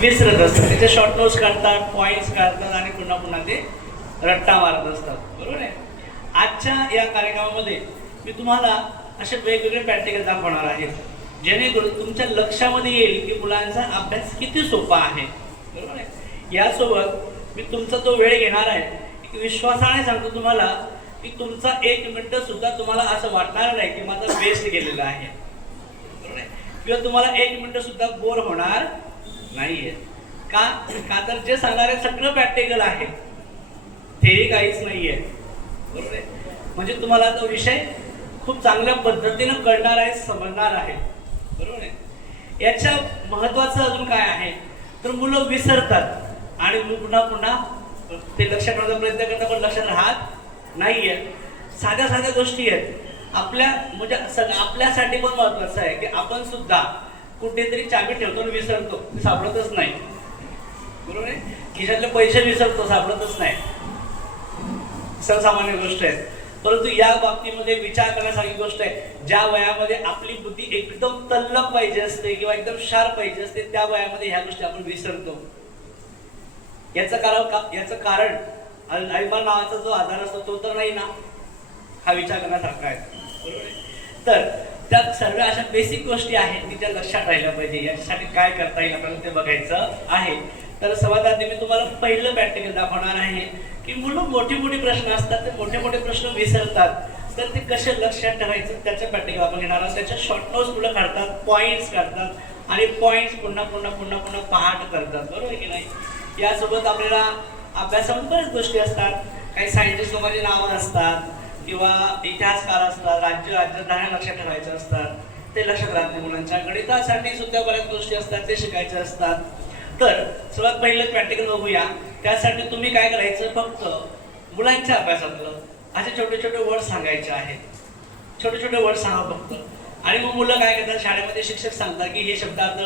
विसरत असतात, त्याचे शॉर्ट नोट्स काढतात, पॉईंट्स काढतात आणि पुन्हा पुन्हा ते रट्टा मारत असतात. बरोबर आहे. आजच्या या कार्यक्रमामध्ये मी तुम्हाला असे वेगवेगळे प्रॅक्टिकल दाखवणार आहे, जेणेकरून तुमच्या लक्षामध्ये येईल की मुलांचा अभ्यास किती सोपा आहे. बरोबर आहे. यासोबत मी तुमचा जो वेळ घेणार आहे, विश्वासाने सांगतो तुम्हाला की तुमचा 1 मिनिट सुद्धा तुम्हाला असं वाटणार नाही की माझा वेस्ट गेलेला आहे. बरोबर आहे. किंवा तुम्हाला 1 मिनिट सुद्धा बोर होणार नाहीये. का तर जे सांगणारे सगळं प्रॅक्टिकल आहे, तेही काहीच नाहीये. बरोबर आहे. म्हणजे तुम्हाला तो विषय खूप चांगल्या पद्धतीनं कळणार आहे, समजणार आहे. बरोबर आहे. याच्या महत्वाचं अजून काय आहे तर मुलं विसरतात आणि पुन्हा पुन्हा ते लक्षात ठेवण्याचा प्रयत्न करतात, पण लक्षात राहत नाहीये. साध्या साध्या गोष्टी आहेत आपल्या, म्हणजे आपल्यासाठी पण महत्वाचं आहे की आपण सुद्धा कुठेतरी चाबी ठेवतो आणि विसरतो, ती सापडतच नाही. बरोबर आहे. खिशातले पैसे विसरतो, सापडतच नाही. सर्वसामान्य गोष्ट आहे. परंतु या बाबतीमध्ये विचार करण्यासारखी गोष्ट आहे. ज्या वयामध्ये आपली बुद्धी एकदम तल्लख पाहिजे असते किंवा एकदम शार्प पाहिजे असते, त्या वयामध्ये ह्या गोष्टी आपण विसरतो. याचं कारण अल्झायमर नावाचा जो आजार असतो तो तर नाही ना, हा विचार करण्यासारखा आहे. बरोबर आहे. तर त्या सर्व अशा बेसिक गोष्टी आहेत की ज्या लक्षात राहिल्या पाहिजे. याच्यासाठी काय करता येईल आपल्याला ते बघायचं आहे. तर सर्वात आधी मी तुम्हाला पहिलं प्रॅक्टिकल दाखवणार आहे की मुलं मोठे मोठे प्रश्न असतात, ते मोठे मोठे प्रश्न विसरतात, तर ते कसे लक्षात ठेवायचं त्याचं प्रॅक्टिकल आपण घेणार आहोत. त्याच्या शॉर्ट नोट्स मुलं काढतात, पॉईंट्स काढतात आणि पॉईंट्स पुन्हा पुन्हा पुन्हा पुन्हा पाठ करतात. बरोबर आहे की नाही. यासोबत आपल्याला अभ्यासामध्ये बऱ्याच गोष्टी असतात. काही सायंटिस्ट लोकांची नावं असतात किंवा इतिहासकार असतात, राजधान्या लक्षात ठेवायच्या असतात, ते लक्षात राहत नाही मुलांच्या. गणितासाठी सुद्धा बऱ्याच गोष्टी असतात, ते शिकायचे असतात. तर सर्वात पहिलं प्रॅक्टिकल बघूया. त्यासाठी तुम्ही काय करायचं, फक्त मुलांच्या अभ्यासातलं असे छोटे छोटे वर्ड सांगायचे आहेत. छोटे छोटे वर्ड सांगा फक्त. आणि मग मुलं काय करतात, शाळेमध्ये शिक्षक सांगतात की हे शब्दार्थ,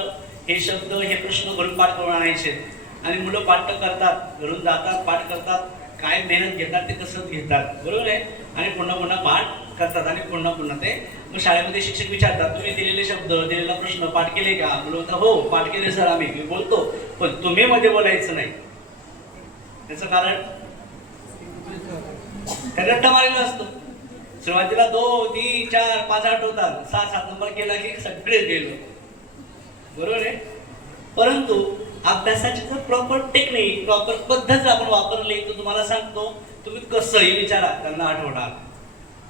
हे शब्द, हे प्रश्न घरून पाठ करून आणायचे. आणि मुलं पाठ करतात, घरून जातात, पाठ करतात, काय मेहनत घेतात ते कसं घेतात. बरोबर आहे. आणि पुन्हा पुन्हा पाठ करतात आणि पुन्हा पुन्हा ते मग शाळेमध्ये शिक्षक विचारतात, तुम्ही दिलेले शब्द, दिलेला प्रश्न पाठ केले का. मुलं म्हणतात हो पाठ केले सर आम्ही. मी बोलतो पण तुम्ही मध्ये बोलायचं नाही. त्याचं कारण रट्टा मारलेला असतो. सुरुवातीला 2, 3, 4, 5 आठवतात, 6, 7 नंबर केला की सगळे गेलो. बरोबर आहे. परंतु अभ्यासाची जर प्रॉपर टेक्निक, प्रॉपर पद्धत आपण वापरली तर तुम्हाला सांगतो तुम्ही कसंही विचारा त्यांना आठवणार.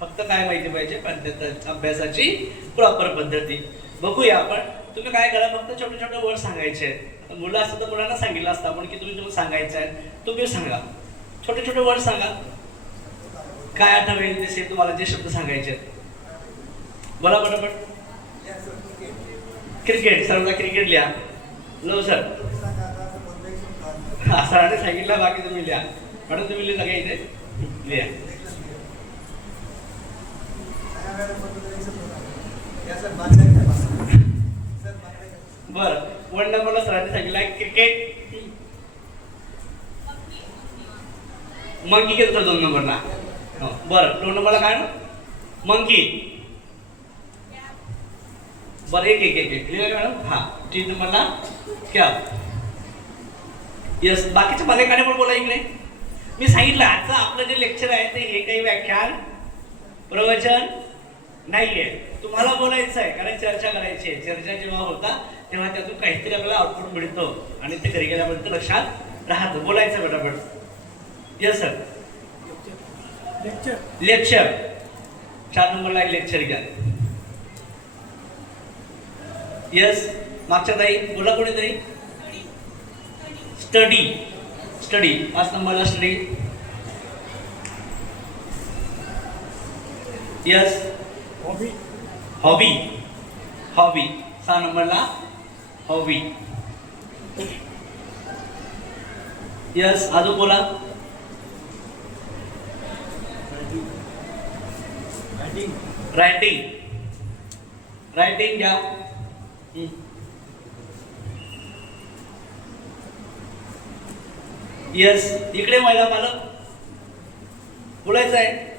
फक्त काय माहिती पाहिजे, पद्धत, अभ्यासाची प्रॉपर पद्धती. बघूया आपण. तुम्ही काय करा, फक्त छोटे छोटे वर्ड सांगायचे आहेत. मुलं असतं तर मुलांना सांगितलं असतं आपण की तुम्ही सांगायचं आहे, तुम्ही सांगा. छोटे छोटे वर्ड सांगा, काय आठवेल ते तुम्हाला जे शब्द सांगायचे आहेत. बोला पटापट. क्रिकेट, सर्वला क्रिकेट लिहा. लो सर, हा सरांनी सांगितलं, बाकी तुम्ही लिहा. मॅडम तुम्ही लिहिलं का इथे, लिहा. बर, 1 नंबरला सरांनी सांगितलं क्रिकेट. मंकी केलं तर 2 नंबरला. बरं, 2 नंबरला काय ना, मंकी. बरं, एक एक एक लिहिलं मॅडम. हा, 3 नंबरला क्या. यस, बाकीच्या बालेकाने पण बोला इकडे. मी सांगितलं आजचं आपलं जे लेक्चर आहे ते हे काही व्याख्यान, प्रवचन नाहीये. तुम्हाला बोलायचं आहे, कारण चर्चा करायची आहे. चर्चा जेव्हा होता तेव्हा त्यातून काहीतरी आपल्याला आउटपुट मिळतो आणि ते घरी गेल्यापर्यंत लक्षात राहतं. बोलायचं पटापट. Yes sir. लेक्चर 4 नंबरला लेक्चर घ्या. यस, मागच्या ताई बोला कोणीतरी. स्टडी. स्टडी 5 नंबरला study. Yes. Hobby. Hobby. Hobby 6 नंबरला हॉबी. यस, अजून बोला. रायटिंग. रायटिंग घ्या. यस, इकडे महिला पालक बोलायचं आहे.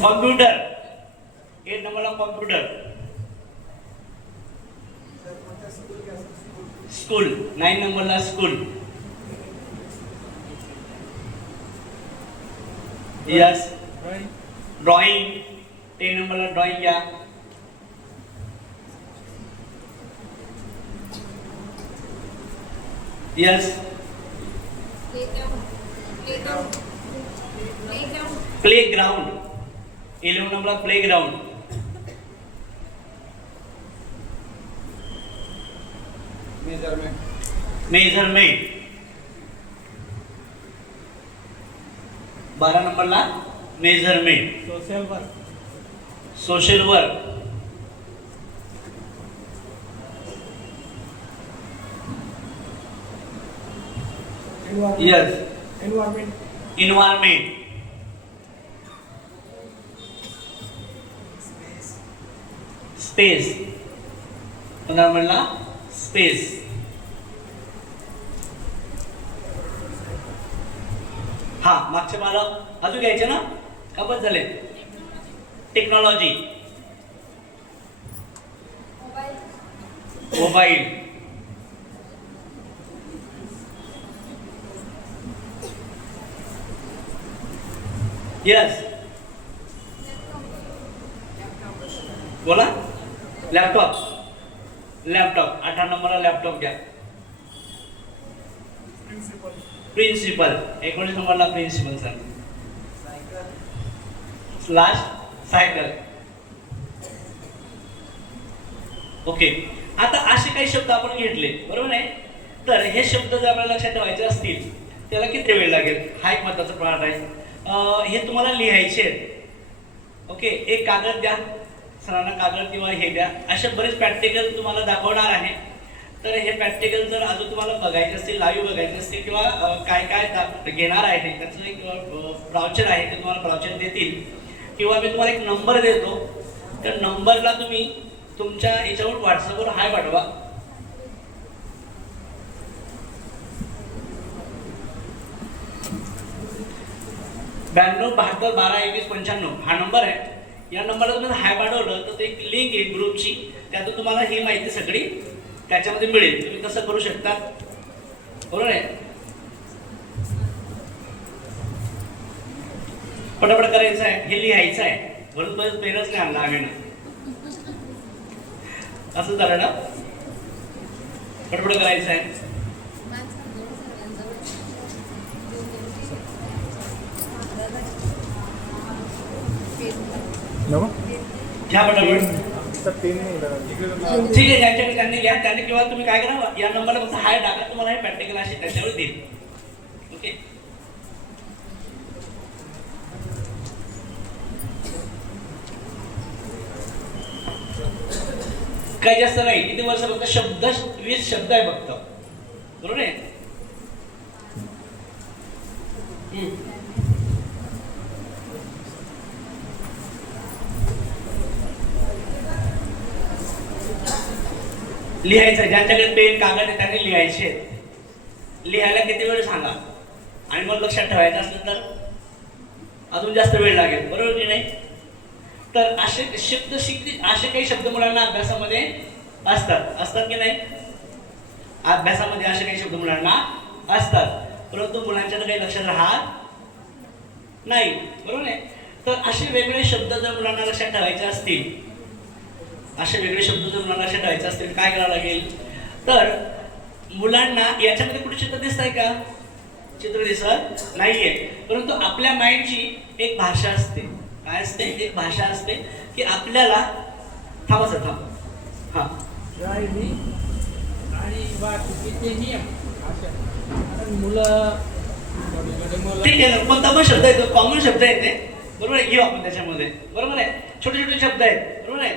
कॉम्प्युटर 8 नंबरला कॉम्प्युटर. स्कूल. 9 नंबरला स्कूल. यस. ड्रॉइंग. 10 नंबरला ड्रॉइंग घ्या. यस. प्लेग्राउंड. 11 नंबरला प्लेग्राउंड. मेजरमेंट. 12 नंबरला measurement. Social work. Yes. Environment. Space. 15 नंबरला स्पेस. हा मागचे मला अजून घ्यायचे ना का बस झाले. टेक्नॉलॉजी. मोबाईल. यस. बोला. लॅपटॉप. 18 नंबरला लॅपटॉप घ्या. प्रिन्सिपल. 19 नंबरला principal sir. Slash cycle. Okay. आता असे काही शब्द आपण घेतले बरोबर आहे. तर हे शब्द जर आपल्याला लक्षात ठेवायचे असतील त्याला किती वेळ लागेल हा एक महत्त्वाचा पार्ट आहे. हे तुम्हाला लिहायचे आहेत. ओके. एक कागद द्या सरांना. कागद किंवा हे द्या. असे बरेच प्रॅक्टिकल तुम्हाला दाखवणार आहे. तर हे प्रॅक्टिकल जर अजून तुम्हाला बघायचे असतील लाईव्ह बघायचे असतील किंवा काय काय घेणार आहे त्याचं एक ब्राउचर आहे ते तुम्हाला ब्राउचर देतील किंवा मी तुम्हाला एक नंबर देतो. त्या नंबरला तुम्ही तुमच्या याच्यावर व्हॉट्सअपवर हाय पाठवा. ब्याण्णव 72 12 21 95 हा नंबर आहे. या नंबरला तुम्ही हाय पाठवलं तर ते एक लिंक आहे ग्रुपची. त्यातून तुम्हाला ही माहिती सगळी त्याच्यामध्ये मिळेल. तुम्ही कसं करू शकता बरोबर आहे. पटापट करायचं आहे. हे लिहायचं आहे. म्हणून बस पेनच नाही आणला आम्ही ना. असं झालं ना. पटापट करायचं आहे. घ्या पटापट. ठीक आहे. ज्यांच्याकडे त्यांनी घ्या. त्यांनी किंवा तुम्ही काय करा या नंबरला फक्त हाय टाका. तुम्हाला हे प्रॅक्टिकल असे त्याच्यावर देईल. ओके. काही जास्त नाही. किती वर्ष फक्त शब्द 20 शब्द आहे फक्त बरोबर आहे. लिहायचं. ज्यांच्याकडे पेन कागद आहे त्यांनी लिहायचे. लिहायला किती वेळ सांगा आणि मग लक्षात ठेवायचं असलं तर अजून जास्त वेळ लागेल बरोबर की नाही. तर असे शब्द शिकले. असे काही शब्द मुलांना अभ्यासामध्ये असतात की नाही. अभ्यासामध्ये असे काही शब्द मुलांना असतात परंतु मुलांच्या काही लक्षात राहत नाही बरोबर आहे. तर असे वेगळे शब्द जर मुलांना लक्षात ठेवायचे असतील असे वेगळे शब्द जर मुलांना लक्षात ठेवायचे असतील काय करावं लागेल. तर मुलांना याच्यामध्ये कुठे चित्र दिसत आहे का. चित्र दिसत नाहीये. परंतु आपल्या माइंडची एक भाषा असते. काय असते. एक भाषा असते की आपल्याला थांबा सर थांब. हा आणि वाहतुकीचे नियम मुलं ठीक आहे ना. कोणता पण शब्द आहे तो कॉमन शब्द आहे ते बरोबर आहे. घेऊ आपण त्याच्यामध्ये बरोबर आहे. छोटे छोटे शब्द आहेत बरोबर आहे.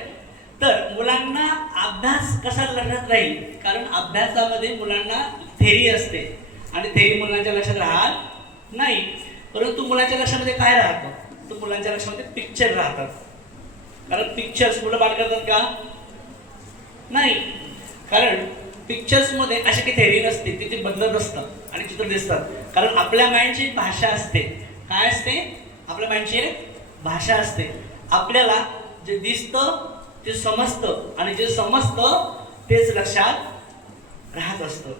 तर मुलांना अभ्यास कसा लक्षात राहील कारण अभ्यासामध्ये मुलांना थेरी असते आणि थेरी मुलांच्या लक्षात राहत नाही. परंतु मुलांच्या लक्षामध्ये काय राहतं तर मुलांच्या लक्षामध्ये पिक्चर राहतात. कारण पिक्चर्स मुलं पाठ करतात का नाही. कारण पिक्चर्समध्ये अशी काही थेरी नसते. तिथे बदलत असतं आणि चित्र दिसतात. कारण आपल्या माइंडची भाषा असते. काय असते. आपल्या माइंडची भाषा असते. आपल्याला जे दिसतं ते समजतं आणि जे समजतं तेच लक्षात राहत असतं,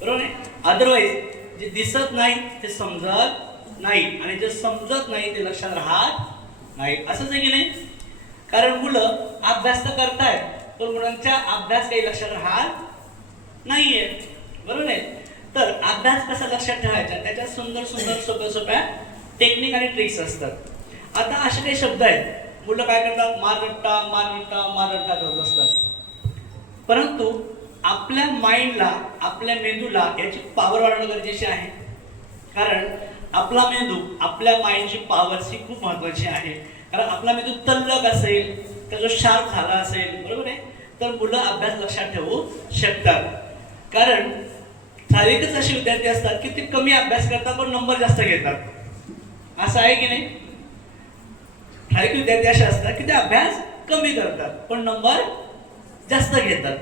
बरोबर आहे. अदरवाईज जे दिसत नाही ते समजत नाही आणि जे समजत नाही ते लक्षात राहत नाही, असंच आहे की नाही. कारण मुलं अभ्यास तर करतायत पण मुलांच्या अभ्यास काही लक्षात राहत नाहीये, बरोबर आहे. तर अभ्यास कसा लक्षात ठेवायचा त्याच्यात सुंदर सुंदर सोप्या सोप्या टेक्निक आणि ट्रिक्स असतात. आता असे काही शब्द आहेत, मुलं काय करतात, माररट्टा माररट्टा माररट्टा करत असतात. परंतु आपल्या माइंडला, आपल्या मेंदूला याची पॉवर वाढवणं गरजेचे आहे. कारण आपला मेंदू आपल्या माइंडची पॉवरची खूप महत्वाची आहे. कारण आपला मेंदू तल्लक असेल तर जो शार्प झाला असेल, बरोबर आहे, तर मुलं अभ्यास लक्षात ठेवू शकतात. कारण ठराविकच असे विद्यार्थी असतात की ते कमी अभ्यास करतात पण नंबर जास्त घेतात, असं आहे की नाही. ठराविक विद्यार्थी असे असतात की ते अभ्यास कमी करतात पण नंबर जास्त घेतात,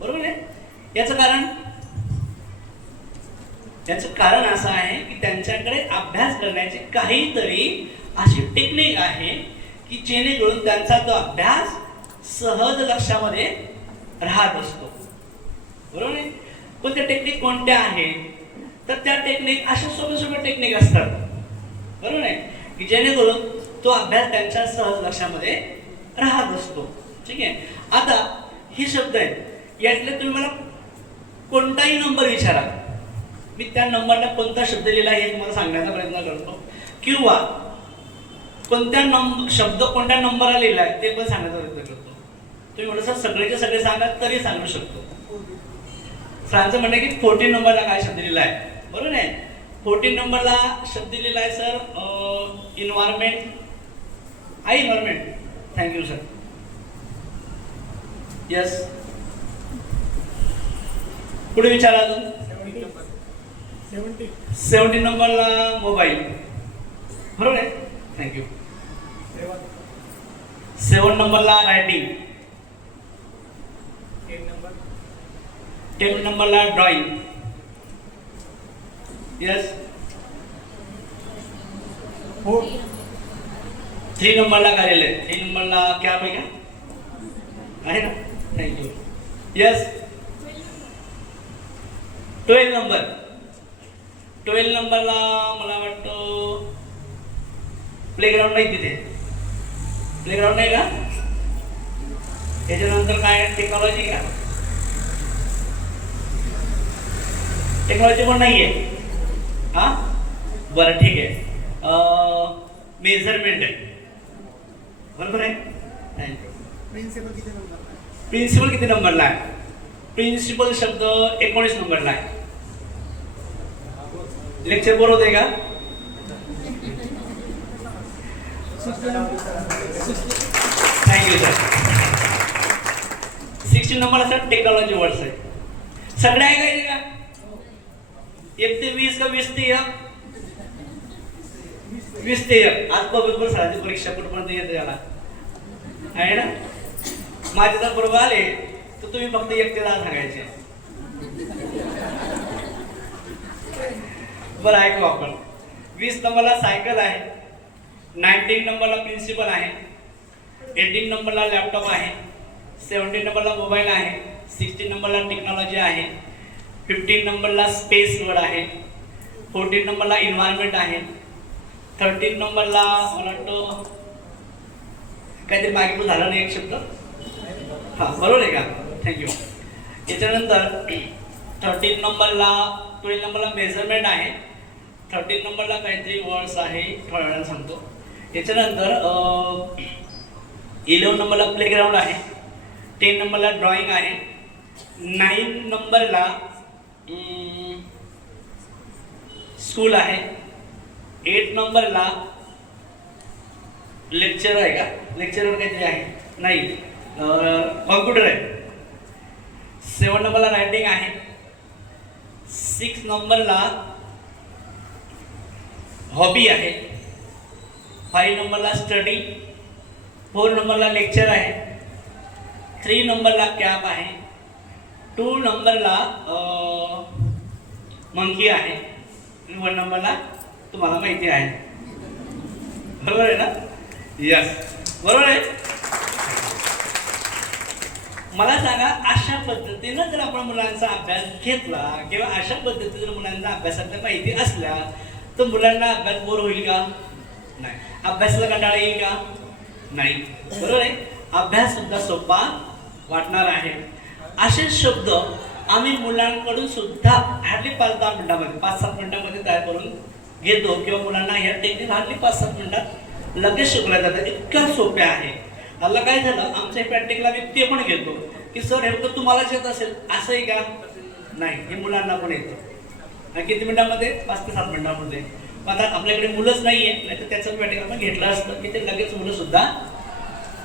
बरोबर आहे. याचं कारण असं आहे की त्यांच्याकडे अभ्यास करण्याची काहीतरी अशी टेक्निक आहे की जेणेकरून त्यांचा तो अभ्यास सहज लक्षामध्ये राहत असतो, बरोबर आहे. पण त्या टेक्निक कोणत्या आहेत, तर त्या टेक्निक अशा सोप्या सोप्या टेक्निक असतात, बरोबर आहे, की जेणेकरून तो अभ्यास त्यांच्या सहज लक्षामध्ये राहत असतो, ठीक आहे. आता हे शब्द आहेत, यातले तुम्ही मला कोणताही नंबर विचारा, मी त्या नंबरला कोणता शब्द लिहिला हे तुम्हाला सांगण्याचा प्रयत्न करतो, किंवा शब्द कोणत्या नंबरला लिहिलाय ते पण सांगण्याचा प्रयत्न करतो. तुम्ही म्हणून सगळेचे सगळे सांगा तरी सांगू शकतो. सरांचं म्हणणं की 14 नंबरला काय शब्द लिहिलाय, बरोबर आहे. 14 नंबरला शब्द लिहिलाय sir environment. Environment, thank you sir. Yes, पुढे विचारा अजून. 17 नंबरला मोबाईल, बरोबर आहे, थँक्यू. 7 नंबरला रायटिंग. 10 नंबरला ड्रॉइंग. यस. 3 नंबरला कार्यालय. 3 नंबरला क्या पैका आहे ना, थँक्यू. यस. 12 नंबर. 12 नंबरला मला वाटतं प्लेग्राऊंड नाही, तिथे प्लेग्राऊंड नाही का. त्याच्यानंतर काय टेक्नॉलॉजी का, टेक्नॉलॉजी पण नाहीये. हा, बरं ठीक आहे. मेजरमेंट आहे, बरोबर आहे, थँक्यू. प्रिन्सिपल किती नंबरला आहे. प्रिन्सिपल शब्द 19 नंबरला आहे. लेक्चर बोर होते का. Thank you sir. 16 नंबरला सर टेक्नॉलॉजी वर्ड्स आहे. सगळे ऐकायचे का. 1 ते 20 का 20 ते 1. 20 ते 1. आज बरोबर सरांची परीक्षा कुठपर्यंत येते याला आहे ना. माझे जर बरोबर आले तर तुम्ही फक्त 1 ते 10 सांगायचे. बरं ऐकू आपण. 20 नंबरला सायकल आहे. 19 नंबरला प्रिन्सिपल आहे. 18 नंबरला लॅपटॉप आहे. 17 नंबरला मोबाईल आहे. 16 नंबरला टेक्नॉलॉजी आहे. 15 नंबरला स्पेस वर्ड आहे. 14 नंबरला इन्व्हायरमेंट आहे. 13 नंबरला मला वाटतं काहीतरी मागे झालं नाही एक शब्द. हां बरोबर आहे का, थँक्यू. याच्यानंतर 13 नंबरला 12 नंबरला मेजरमेंट आहे. 13 नंबरला काहीतरी वर्ड्स आहे, थोड्या वेळाने सांगतो. याच्यानंतर 11 नंबरला प्लेग्राऊंड आहे. 10 नंबरला ड्रॉइंग आहे. 9 नंबरला स्कूल आहे. 8 नंबरला लेक्चर आहे का, लेक्चरवर काहीतरी आहे नाही, कॉम्प्युटर आहे. 7 नंबरला रायटिंग आहे. 6 नंबरला हॉबी आहे. 5 नंबरला स्टडी. 4 नंबरला लेक्चर आहे. 3 नंबरला कॅप आहे. 2 नंबरला मंकी आहे. 1 नंबरला तुम्हाला माहिती आहे. बरोबर आहे ना. यस बरोबर आहे. मला सांगा, अशा पद्धतीनं जर आपण मुलांचा अभ्यास घेतला किंवा अशा पद्धतीने जर मुलांना अभ्यासातल्या माहिती असल्या तर मुलांना अभ्यास बोर होईल का? नाही. अभ्यासाला कंटाळा येईल का? नाही. बरोबर आहे. अभ्यास सुद्धा सोपा वाटणार आहे. असे शब्द आम्ही मुलांकडून सुद्धा हार्डली 5-10 मिनिटांमध्ये 5-7 मिनिटांमध्ये तयार करून घेतो किंवा मुलांना ह्या टेक्निक हार्डली 5-7 मिनिटात लगेच शिकवल्या जातात. इतक्या सोप्या आहे. मला काय झालं, आमच्या प्रॅक्टिकला मी ते पण घेतो की सर हे फक्त तुम्हालाच येत असेल असं आहे का? नाही, हे मुलांना पण येतं. आणि किती मिनिटांमध्ये? 5 ते 7 मिनिटांमध्ये. आता आपल्याकडे मुलंच नाहीये, नाही तर त्याचं प्रॅक्टिकल आपण घेतलं असतं की ते लगेच मुलं सुद्धा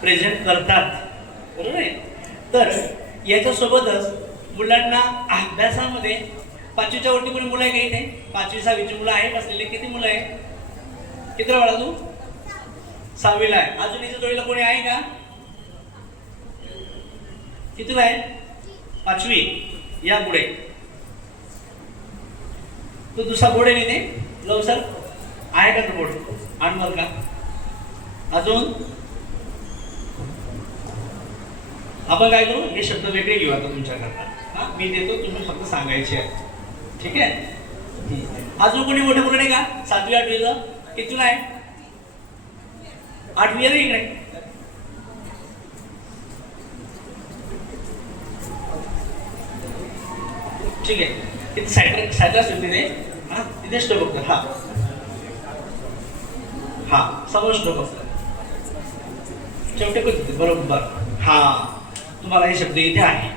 प्रेझेंट करतात. बरोबर आहे. तर याच्यासोबतच मुलांना अभ्यासामध्ये 5वीच्या वरती कोणी मुलं आहे का इथे? 5वी 6वीची मुलं आहे बसलेली. किती मुलं आहे? किती वेळा तू? 6वीला आहे. अजून इथे जोडीला कोणी आहे का? कितीला आहे? 5वी. या पुढे तो दुसरा बोर्ड आहे इथे. लव सर आहे का तो बोर्ड? आणवर का? अजून आपण काय करू, हे शब्द वेगळे घेऊ आता तुमच्याकरता. हा, मी देतो, तुम्ही फक्त सांगायचे आहे. ठीक आहे. अजून कोणी मोठे मुलं नाही का? 7वी 8वीला कितीला आहे? 8वी आहे इकडे. ठीक आहे. तिथे साईडला असेल तिथे. हा, तिथे स्टॉप बघतो. हा हा, समोर स्टॉप असतो. शेवटी करतो बरोबर. हा, तुम्हाला हे शब्द इथे आहे.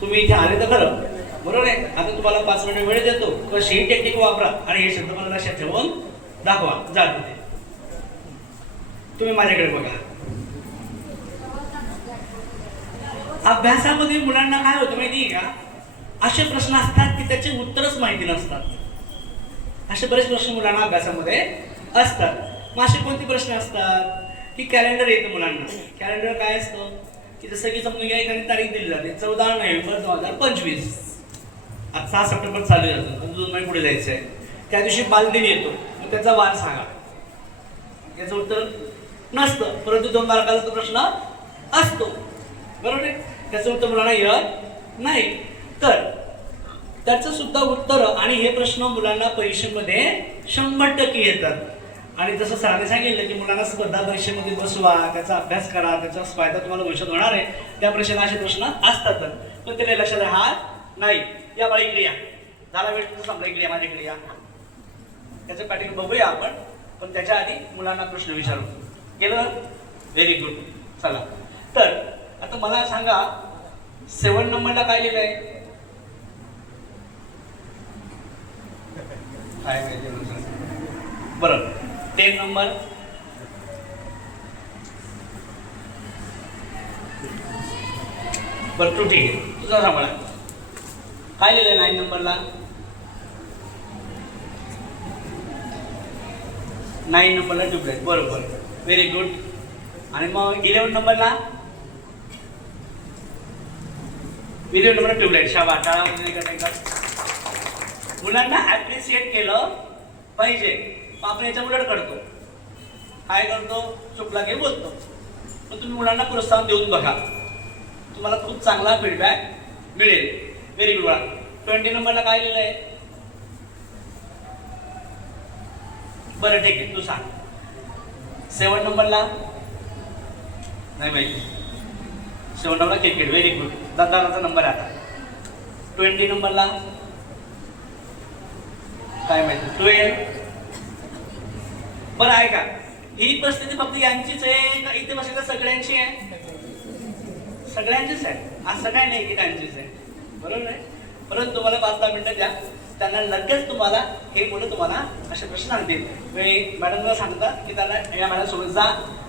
तुम्ही इथे आले तर खरं. बरोबर आहे. आता तुम्हाला 5 मिनिट वेळ देतो. कशी ही टेक्निक वापरा आणि हे शब्द मला लक्षात ठेवून दाखवा. जा तिथे. तुम्ही माझ्याकडे बघा. अभ्यासामध्ये मुलांना काय होतं माहिती आहे का? असे प्रश्न असतात की त्याचे उत्तरच माहिती नसतात. असे बरेच प्रश्न मुलांना अभ्यासामध्ये असतात. मग असे कोणते प्रश्न असतात की कॅलेंडर येतं मुलांना. कॅलेंडर काय असतं की जसं की समजून घ्या एखादी तारीख दिली जाते 14 नोव्हेंबर 2025. आज 6 सप्टेंबर चालू जातं, 2 महिने पुढे जायचं आहे. त्या दिवशी बालदिन येतो, मग त्याचा वार सांगा. याचं उत्तर नसतं, परंतु 2 मार्काचा तो प्रश्न असतो. बरोबर आहे. त्याचं उत्तर मुलांना येत नाही. तर त्याचं सुद्धा उत्तर आणि हे प्रश्न मुलांना परीक्षेमध्ये 100% येतात. आणि जसं सरांनी सांगितलं की मुलांना स्पर्धा परीक्षेमध्ये बसवा, त्याचा अभ्यास करा, त्याचा फायदा तुम्हाला भविष्यात होणार आहे. त्या परीक्षेला असे प्रश्न असतातच. पण ते लक्षात राहत नाही. या बाळा इकडे या. झाला वेळ तुझं संपला, इकडे या, माझ्याकडे या. त्याचं पॅटर्न बघूया आपण, पण त्याच्या आधी मुलांना प्रश्न विचारू. केलं? Very good. चला, तर आता मला सांगा 7 नंबरला काय लिहिलं आहे? काय बरं. 10 नंबर बरं, तू ठीक आहे, तुझा सांभाळा. काय लिहिलं 9 नंबरला? 9 नंबरला ट्यूबलाईट. बरोबर, व्हेरी गुड. आणि मग 11 नंबरला? 11 नंबरला ट्यूबलाईट. शाबास. टाळामध्ये करायचा. मुलांना ऍप्रिशिएट केलं पाहिजे. आपण याच्या उलट करतो. काय करतो? चुकला की बोलतो. पण तुम्ही मुलांना प्रोत्साहन देऊन बघा, तुम्हाला खूप चांगला फीडबॅक मिळेल. Very good. 20 नंबरला काय लिहिलं आहे? बरं ठीक आहे, तू सांग. 7 नंबरला? नाही माहिती. 7 नंबरला क्रिकेट. Very good. दादाचा नंबर आहे आता. 20 नंबरला काय माहिती? 12. बरं आहे का? ही परिस्थिती फक्त यांचीच आहे का इथे बसलेल्या सगळ्यांची आहे? सगळ्यांचीच आहे. असं काय नाही की त्यांचीच आहे. बरोबर आहे. परंतु तुम्हाला 5-10 मिनिटं द्या, त्यांना लगेच तुम्हाला हे मुलं तुम्हाला असे प्रश्न आणतील. मॅडमला सांगतात की त्यांना या मॅडम सोबत जा,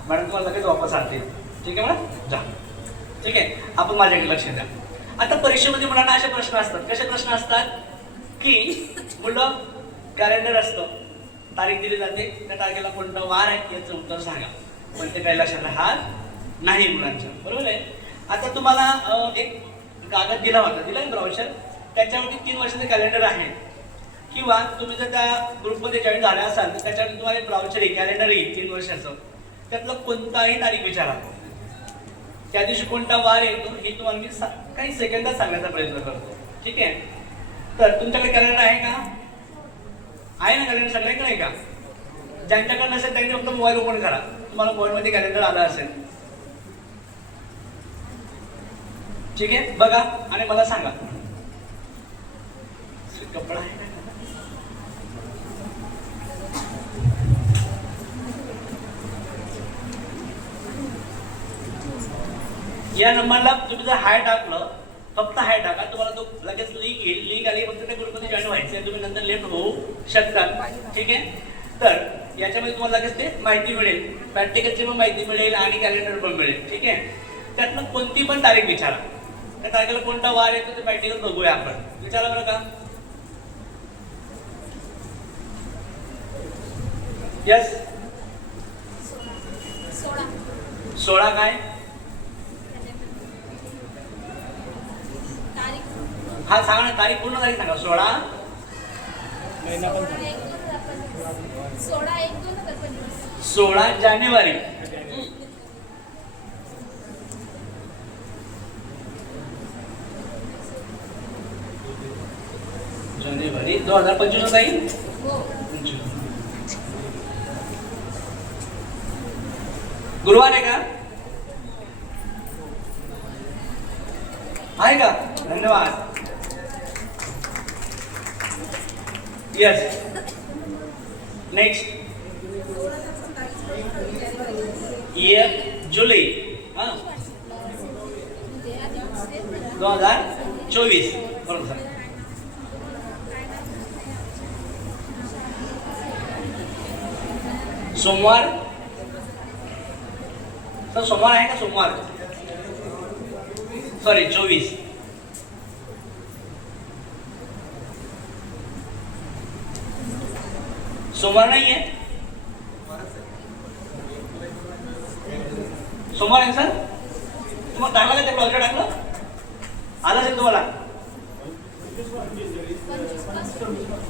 मॅडम तुम्हाला लगेच वापस आणतील. ठीक आहे मॅडम, जा. ठीक आहे. आपण माझ्याकडे लक्ष द्या. आता परीक्षेमध्ये मुलांना असे प्रश्न असतात. कसे प्रश्न असतात की मुलं कॅलेंडर असतं, तारीख दिली जाते, त्या तारखेला कोणता वार आहे याचं उत्तर सांगा. पण ते काही लक्षात राहत नाही मुलांच्या. बरोबर आहे. आता तुम्हाला एक कागद दिला होता, दिला ना ब्राउचर, त्याच्यावरती 3 वर्षाचं कॅलेंडर आहे. किंवा तुम्ही जर त्या ग्रुपमध्ये जॉईन झाले असाल तर त्याच्यावरती तुम्हाला एक ब्राउचर येईल, कॅलेंडर येईल 3 वर्षाचं. त्यातलं कोणताही तारीख विचारा. त्या दिवशी कोणता वार येतो हे तुम्हाला मी काही सेकंदात सांगण्याचा प्रयत्न करतो. ठीक आहे. तर तुमच्याकडे कॅलेंडर आहे का? आहे ना कॅलेंडर सगळ्यांकडे आहे का? ज्यांच्याकडे नसेल त्यांनी फक्त मोबाईल ओपन करा, तुम्हाला मोबाईलमध्ये कॅलेंडर आलं असेल. ठीक आहे, बघा आणि मला सांगा. कपडा आहे या नंबरला तुम्ही जर हाय टाकलं, फक्त हाय टाका, तुम्हाला तो लगेच लिंक येईल. लिंक आली फक्त त्या ग्रुपमध्ये जॉईन व्हायचं आहे, तुम्ही नंतर लेफ्ट होऊ शकता. ठीक आहे. तर याच्यामध्ये तुम्हाला लगेच ते माहिती मिळेल, प्रॅक्टिकलची पण माहिती मिळेल आणि कॅलेंडर पण मिळेल. ठीक आहे. त्यातनं कोणती पण तारीख विचारा, त्या तारखेला कोणता वार येतो ते प्रॅक्टिकल बघूया आपण. विचारा बरं का. यस. 16 काय? हा सांगा ना, तारीख पूर्ण तारीख सांगा. 16 जानेवारी. जानेवारी 2025 तारीख. गुरुवार आहे का? आहे का? धन्यवाद. यस. नेक्स्ट. 1 जुलै 2024. बरोबर सर. सोमवार. सर सोमवार आहे का? सोमवार सॉरी 24. सोमवार नाही आहे. सोमवार आहे सर. तुम्हाला टाकला का ते ब्राउझर टाकलं? आलं असेल तुम्हाला.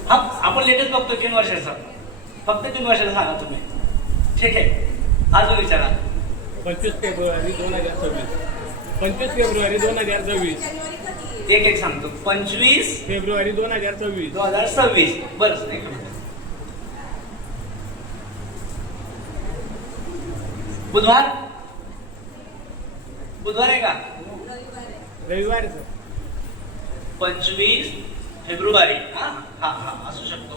हा आपण लेटेस्ट बघतो 3 वर्षाचा. फक्त 3 वर्षाचा सांगा तुम्ही. ठीक आहे. अजून विचारा. 25 फेब्रुवारी 2026. 25 फेब्रुवारी 2026. एक सांगतो. 25 फेब्रुवारी 2026. 2026. बरं नाही का? बुधवार. बुधवार आहे का? रविवार सर. 25 फेब्रुवारी. हा हा हा असू शकतो.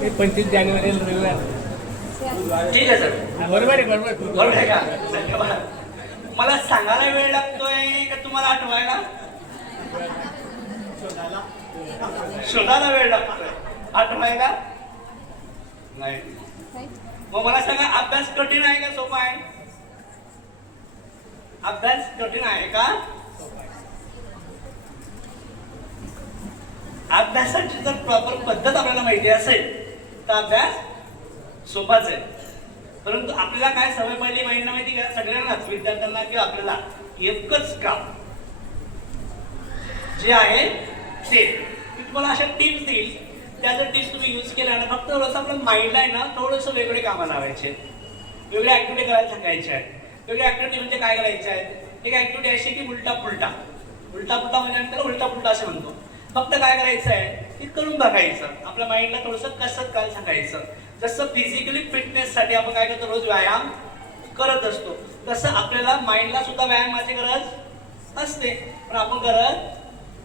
ते 25 जानेवारी रविवार. ठीक आहे सर. बरोबर आहे, बरोबर. बरोबर आहे का? धन्यवाद. मला सांगायला वेळ लागतोय का तुम्हाला आठवायला? शोधायला वेळ लागतोय, आठवायला नाही. मग मला सांगा, अभ्यास कठीण आहे का सोपा आहे? अभ्यास कठीण आहे का? अभ्यासाची जर प्रॉपर पद्धत आपल्याला माहिती असेल तर अभ्यास सोपाच आहे. परंतु आपल्याला काय सवय पडली माहिती का? सगळ्यांनाच, विद्यार्थ्यांना किंवा आपल्याला एकच काम जे आहे ते. मी तुम्हाला अशा टिप्स देईल, त्या जर टिप्स तुम्ही यूज केल्या ना, फक्त थोडंसं आपल्या माइंडला आहे ना थोडंसं वेगवेगळे कामं लावायचे, वेगळ्या ऍक्टिव्हिटी करायला सांगायच्या आहेत. वेगळ्या ऍक्टिव्हिटी म्हणजे काय करायच्या आहेत? एक ऍक्टिव्हिटी अशी की उलटा पुलटा. उलटा पुलटा म्हणजे आम्ही त्याला उलटा पुलटा असं म्हणतो. फक्त काय करायचं आहे की करून बघायचं, आपल्या माइंडला थोडंसं कसरत करायला सांगायचं. जसं फिजिकली फिटनेससाठी आपण काय करतो, रोज व्यायाम करत असतो, तसं आपल्याला माइंडला सुद्धा व्यायामाची गरज असते, पण आपण करत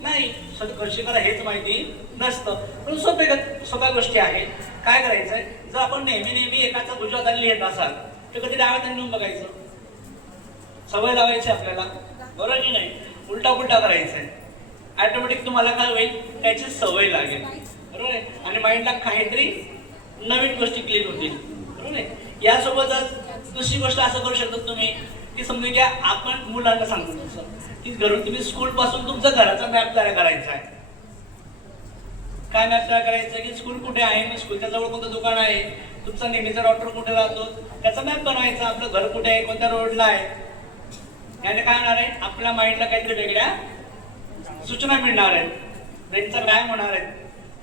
नाही. कशी करा हेच माहिती नसतं. पण सोप्या गोष्टी आहेत. काय करायचंय, जर आपण नेहमी एकाचा उजव्या हाताने लिहित असाल तर कधी डाव्या हाताने लिहून बघायचं. सवय लावायची आपल्याला, बरोबर की नाही? उलटा पुलटा करायचंय. ऑटोमॅटिक तुम्हाला काय होईल, त्याची सवय लागेल. बरोबर आहे. आणि माइंडला काहीतरी नवीन गोष्टी क्लिक होतील. बरोबर आहे. यासोबतच दुसरी गोष्ट असं करू शकता तुम्ही की समजा की आपण मुलांना सांगतो तसं की घरून तुम्ही स्कूल पासून तुमचा घराचा मॅप तयार करायचा आहे. काय मॅप तयार करायचा की स्कूल कुठे आहे, मग स्कूलच्या जवळ कोणतं दुकान आहे, तुमचा नेहमीचा डॉक्टर कुठे राहतो, त्याचा मॅप बनवायचा. आपलं घर कुठे आहे, कोणत्या रोडला आहे. याने काय होणार आहे, आपल्या माइंडला काहीतरी वेगळ्या सूचना मिळणार आहेत, त्यांचा व्यायाम होणार आहे.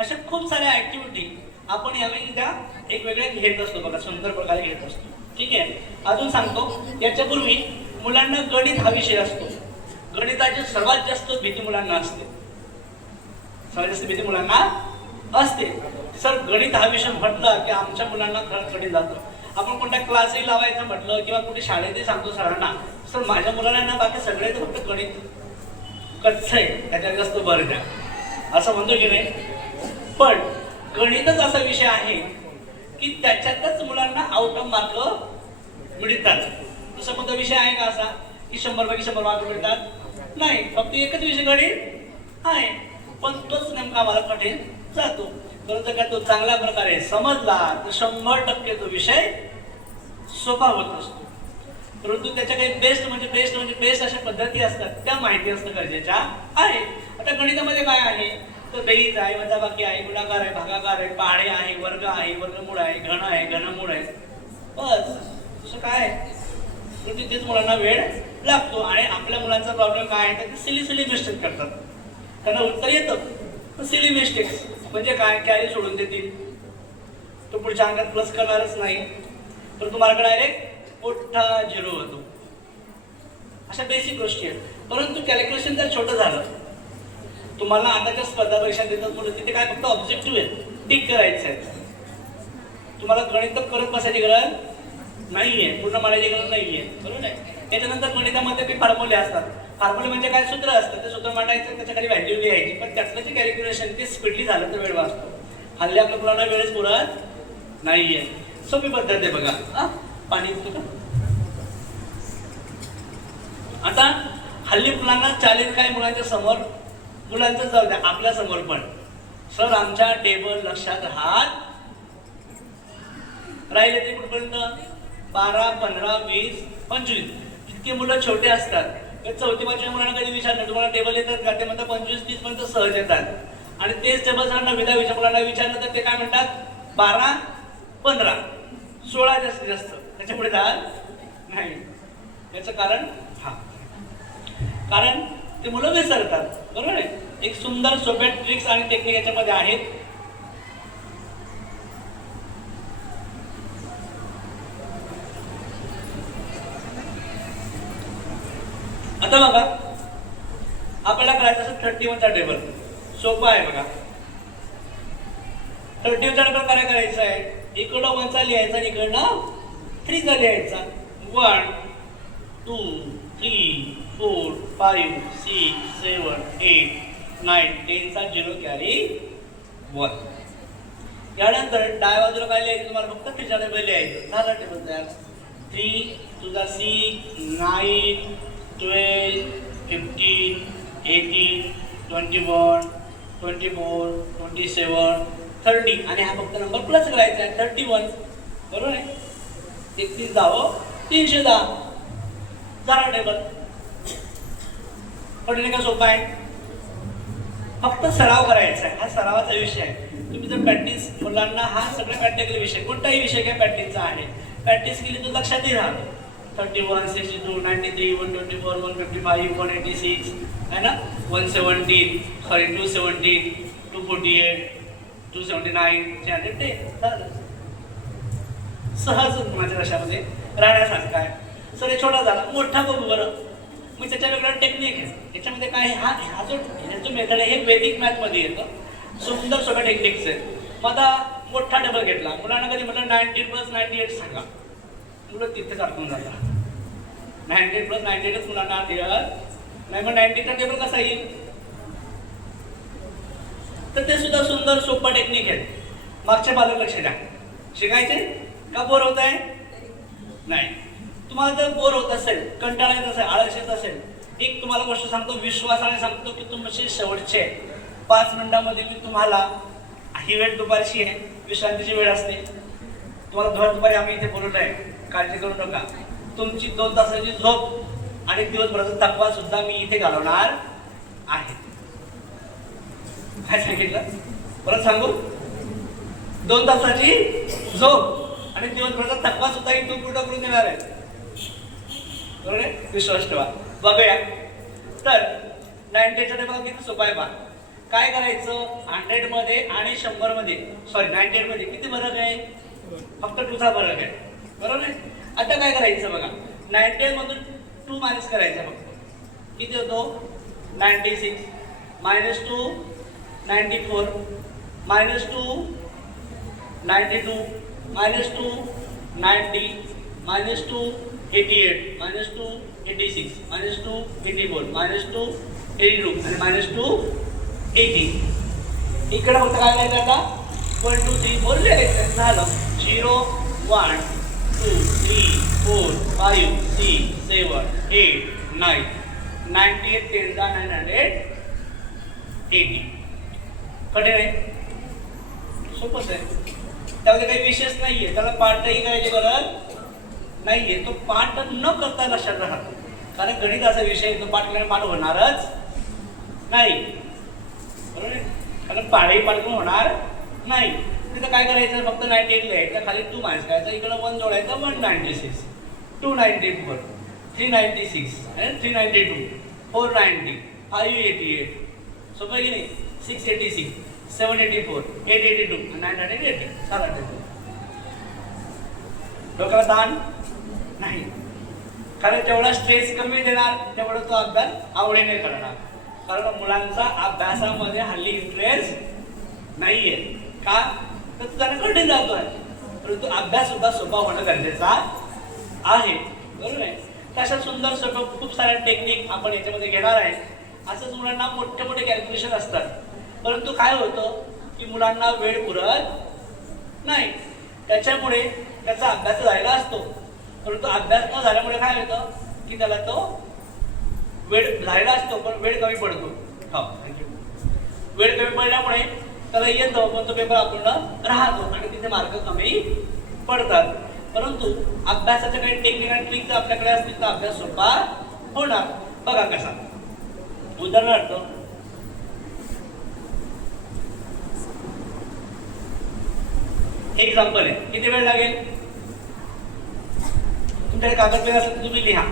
अशा खूप साऱ्या ऍक्टिव्हिटी आपण यावेळी त्या एक वेगळ्या घेत असतो बघा, सुंदर प्रकारे घेत असतो. ठीक आहे, अजून सांगतो. याच्यापूर्वी मुलांना गणित हा विषय असतो. गणिताची सर्वात जास्त भीती मुलांना असते. सर्वात जास्त भीती मुलांना असते. सर गणित हा विषय म्हटलं की आमच्या मुलांना खडखडीत जातो. आपण कोणत्या क्लासही लावायचं म्हटलं किंवा कुठे शाळेतही सांगतो सरांना, सर माझ्या मुलांना ना बाकी सगळे तर फक्त गणित कच्चं आहे, त्याच्यात जास्त भर द्या असं म्हणतो की नाही. पण गणितच असा विषय आहे की त्याच्यातच मुलांना आउट ऑफ मार्क मिळतात. दुसरा कोणता विषय आहे का असा की 100 पैकी 100 मार्क मिळतात? नाही, फक्त एकच विषय गणित आहे, पण तोच नेमका आम्हाला कठीण जातो. परंतु का तो चांगल्या प्रकारे समजला तर 100% तो विषय सोपा होत असतो. परंतु त्याच्या काही बेस्ट अशा पद्धती असतात, त्या माहिती असणं गरजेच्या आहे. आता गणितामध्ये काय आहे तर बेरीज आहे, वजाबाकी आहे, गुणाकार आहे, भागाकार आहे, पाढे आहे, वर्ग आहे, वर्गमूळ आहे, घन आहे, घनमूळ आहे, बस असं काय. परंतु तेच मुलांना वेळ लागतो. आणि आपल्या मुलांचा प्रॉब्लेम काय आहे तर सिली मिस्टेक करतात. त्यांना उत्तर येतं, सिली मिस्टेक्स म्हणजे काय, कॅरी सोडून देतील, तो पुढच्या अंकात प्लस करणारच नाही, तर तुम्हाला डायरेक्ट मोठा झिरो होतो. अशा बेसिक गोष्टी आहेत. परंतु कॅल्क्युलेशन जर छोटं झालं, तुम्हाला आताच्या स्पर्धा परीक्षा देतात मुलं, तिथे काय फक्त ऑब्जेक्टिव्ह आहे, टिक करायचं आहे. तुम्हाला गणित करत बसायची गरज नाहीये, पूर्ण मांडायची गरज नाहीये, बरोबर आहे. त्याच्यानंतर गणितामध्ये काही फॉर्म्युले असतात. फॉर्म्युले म्हणजे काय, सूत्र असतं, ते सूत्र मांडायचं, त्याच्या खाली व्हॅल्यू लिहायची. पण त्यातलं जे कॅल्क्युलेशन ते स्पीडली झालं तर वेळ वाचतो. हल्ली आपल्या मुलांना वेळच पुरत नाहीये. सोपी पद्धत आहे बघा. पाणी पितो का? आता हल्ली मुलांना चॅलेंज काय मुलांच्या समोर, मुलांचं जाऊ द्या, आपल्या समोर पण, सर आमच्या टेबल लक्षात राहत राहिले ते कुठपर्यंत 12, 15, 20, 25. जितके मुलं छोटे असतात तर 4थी 5वी मुलांना कधी विचारलं तुम्हाला टेबल येतात का, ते म्हणतात 25, 30 पर्यंत सहज येतात. आणि तेच टेबल जर 9वी मुलांना विचारलं तर ते काय म्हणतात 12, 15, 16 जास्तीत जास्त, त्याच्यापुढे जात नाही. याचं कारण कारण ते मुलं विसरतात, बरोबर आहे. एक सुंदर सोप्या ट्रिक्स आणि टेक्निक याच्यामध्ये आहेत. आता बघा, आपल्याला करायचं असं 31चा टेबल सोपा आहे बघा. 31चा टेबल काय करायचं आहे, इकडं 1चा लिहायचा आणि इकडनं 3चा लिहायचा. 1, 2, 3, 4, 5, 6, 7, 8, 9, 10चा 0 कॅरी 1. यानंतर डाव्या बाजूला काय लिहायचं, तुम्हाला फक्त 3चा टेबल लिहायचं, झाला टेबल तयार. 3 to 6, 9, 12, 15, 18, 21, 24, 27, 30 आणि हा फक्त नंबर प्लस करायचा आहे 31, बरोबर आहे. 31 10 310 झाला टेबल. पण का सोपा आहे, फक्त सराव करायचा आहे. हा सरावाचा विषय आहे. तुम्ही जर प्रॅक्टिस, मुलांना हा सगळ्या प्रॅक्टिकल विषय, कोणताही विषय काय प्रॅक्टिसचा आहे, प्रॅक्टिस केली तर लक्षातही राहतो. 31, 62, 93, 124, 155, 186 है ना, 217, 248, 279, 310 सहज माझ्या लक्षामध्ये राहण्यासारखं आहे. सर हे छोटा झाला, मोठा बघू बरं. मग त्याच्या वेगळा टेक्निक आहे. याच्यामध्ये काय, हा जो मेथड आहे हे वैदिक मॅथमध्ये येतं. सुंदर सोप्या टेक्निक्स आहेत. मग आता मोठा टेबल घेतला, मुलांना कधी म्हटलं 90 + 98 सांगा, मुलं तिथेच अडकून जातात. 98 + 98 मुलांना दिलं नाही, मग 90चा टेबल कसा येईल, तर ते सुद्धा सुंदर सोपं टेक्निक आहे. मागच्या पालक लक्ष द्या, शिकायचे का बोर होत आहे? नाही. तुम्हाला जर बोर होत असेल, कंटाळा येत असेल, आळस येत असेल, एक तुम्हाला गोष्ट सांगतो, विश्वासाने सांगतो की तुमचे शेवटचे 5 मिनिटांमध्ये मी तुम्हाला, ही वेळ दुपारची आहे, विश्रांतीची वेळ असते, तुम्हाला भर दुपारी आम्ही इथे बोलवलं आहे, काळजी करू नका. तुमची 2 तासाची झोप आणि दिवसभराचा थकवा सुद्धा मी इथे घालवणार आहे. काय सांगितलं परत सांगू, 2 तासाची झोप आणि दिवसभराचा थकवा सुद्धा इथून पूर्ण करून देणार आहे, बरोबर आहे. विश्वास ठेवा. बघूया तर 90चा टेबल किती सोपा आहे पहा. काय करायचं 100 मध्ये आणि 100 मध्ये सॉरी 98 मध्ये किती फरक आहे? फक्त 2 चा फरक आहे, बरोबर आहे. आता काय करायचं बघा, 98 मधून 2 मायनस करायचं फक्त. किती होतो? 96 minus 2 94 minus 2 92 minus 2 90 minus 2 88 minus 2 86 minus 2 84 minus 2 82 आणि मायनस 2 80. इकडे फक्त काय लिहायचं आता? 1 2 3 4 लिहायचं झालं. 0 1 2 3 4 5 6 7 8 9 98 10 980. कठीण आहे? सोपंच आहे. त्यामध्ये काही विशेष नाहीये, त्याला पाठही करायची गरज नाहीये. तो पाठ न करता लक्षात राहतो, कारण गणित असा विषय तो पाठ केल्याने पाठ होणारच नाही, बरोबर आहे. कारण पाढही पाठ पण होणार नाही. तिथं काय करायचं? फक्त 98 लिहायचं, खाली 2 मायनस करायचं, इकडं 1 जोडायचं, 196 294 396 आणि 392 490 588. सोपं आहे की नाही? 686 784 882 980. चला डोक्याला ताण नाही, कारण जेवढा स्ट्रेस कमी देणार तेवढा तो अभ्यास आवडीने करणार. कारण मुलांचा अभ्यासामध्ये हल्ली इंटरेस्ट नाहीये. का? तर त्यांना कठीण जातोय, परंतु अभ्यास सुद्धा सोपा होणं गरजेचा आहे, बरोबर आहे. तशा सुंदर सोपं खूप साऱ्या टेक्निक आपण याच्यामध्ये घेणार आहे. असंच मुलांना मोठे मोठे कॅल्क्युलेशन असतात, परंतु काय होतं की मुलांना वेळ पुरत नाही, त्याच्यामुळे त्याचा अभ्यास झालेला असतो, परंतु अभ्यास न झाल्यामुळे काय होतं की त्याला तो वेळ झालेला असतो पण वेळ कमी पडतो. हो, थँक्यू. वेळ कमी पडल्यामुळे त्याला येतो पण तो पेपर अपूर्ण राहतो आणि तिथे मार्क कमी पडतात. परंतु अभ्यासाच्या काही टेक्निक आणि ट्रिक आपल्याकडे असतील तर अभ्यास सोपा होणार. बघा कसा, उदाहरणार्थ एक्झाम्पल आहे. किती वेळ लागेल? तुमच्याकडे कागद पेन असेल तर तुम्ही लिहा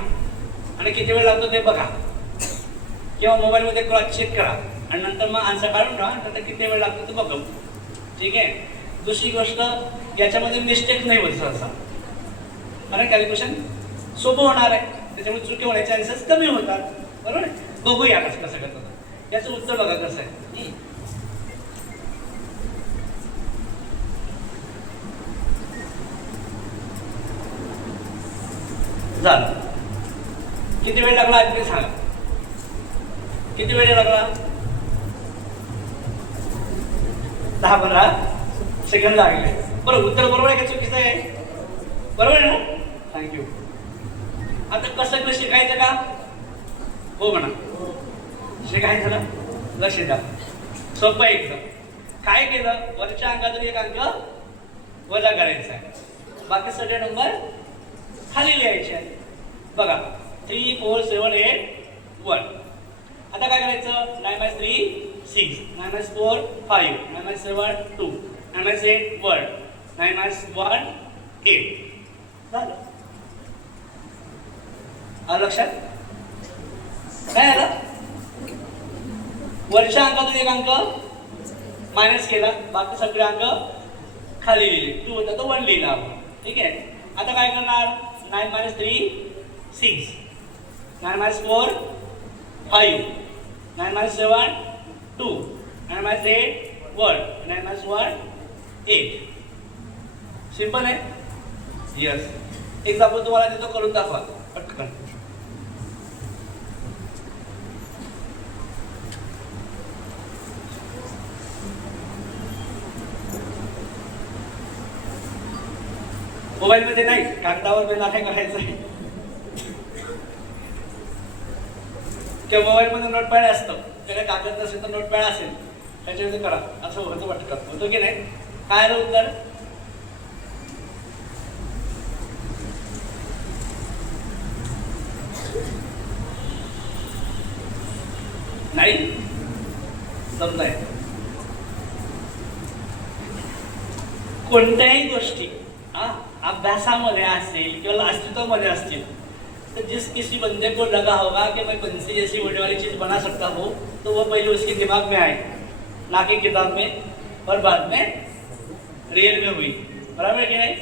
आणि किती वेळ लागतो ते बघा, किंवा मोबाईलमध्ये क्रॉस चेक करा आणि नंतर मग आन्सर काढून ठेवा, नंतर किती वेळ लागतो ते बघा. ठीक आहे. दुसरी गोष्ट, याच्यामध्ये मिस्टेक नाही होत सहसा, कारण कॅल्क्युलेशन सोपं होणार आहे, त्याच्यामुळे चुकी होण्याचे चान्सेस कमी होतात, बरोबर आहे. बघूया कसं कसं करतात. याचं उत्तर बघा कसं आहे. झालं. किती वेळ लागला ते सांगा. किती वेळ लागला? 10-15 सेकंड लागले. बरं, उत्तर बरोबर आहे का चुकीचं आहे? बरोबर आहे ना? थँक्यू. आता कसं शिकायचं का? हो म्हणा. शिकायचं ना? लक्ष द्या. सोपं आहे एकदम. काय केलं? वरच्या अंकातून एक अंक वजा करायचा आहे, बाकी सगळे नंबर खाली लिहायचे आहे. बघा 3 4 7 8 1. आता काय करायचं? 9 - 3 6 9 - 4 5 9 - 7 2 9 - 8 1 9 - 1 8. झालं. आलं लक्षात? काय आलं? वरच्या अंकातून एक अंक मायनस केला, बाकी सगळे अंक खाली लिहिले. 2 होता तो 1 लिहिला आपण. ठीक आहे. आता काय करणार? 9 - 3 6 9 - 4 5 9 - 7 2 9 - 8 1 9 - 1 8. सिंपल आहे. यस. एक्झाम्पल तुम्हाला देतो, करून दाखवा पटकन. मोबाईल मध्ये नाही, कागदावर पेन आहे करायचं आहे, किंवा मोबाईल मध्ये नोटपॅड असतं, त्याकडे कागद नसेल तर नोटपॅड असेल त्याच्यामध्ये करा. असं होतं पटकन. होतं की नाही? काय आलं उत्तर? नाही जमलंय. कोणत्याही गोष्टी अभ्यासामध्ये असेल किंवा अस्तित्वामध्ये असतील तो जिस किसी बंदे को लगा होगा कि मैं पेन से जैसी होने वाली चीज बना सकता हूँ तो वो पहले उसके दिमाग में आए ना कि किताब में और बाद में रिअल में हुई. बरोबर की नाही?